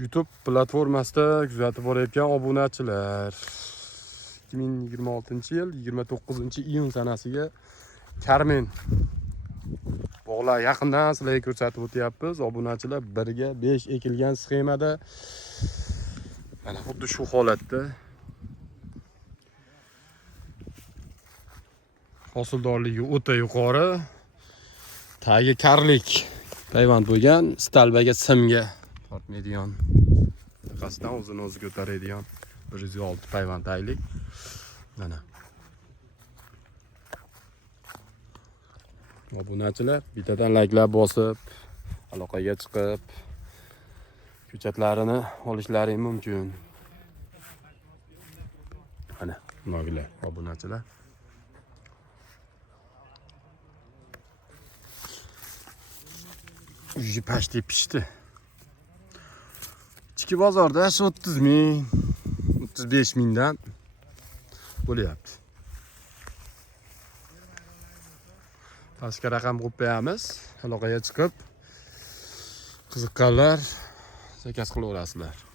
YouTube platformasida kuzatib borayotgan obunachilar 2026-yil 29-iyun sanasiga Karmen bog'lar yaqindan sizlarga ko'rsatib o'tyapmiz. Obunachilar 1 ga 5 ekilgan sxemada mana xuddi shu holatda hosildorligi o'ta yuqori, tagi karlik payvand bo'lgan, stalbaga simga tortmaydigan, orqasidan o'zini o'zi ko'taradigan 106 payvand taglik. Mana obunachilar bittadan layklar bosib, aloqaga chiqib, ko'chatlarini olishlari mumkin. Mana bunagilar obunachilar. Uji pashti pishdi. Ichki bozorda 30 ming, 35 mingdan bo'lyapti. Pastga raqam qo'yib qo'yamiz. Aloqaga chiqib, qiziqqanlar zakaz qilaverasizlar.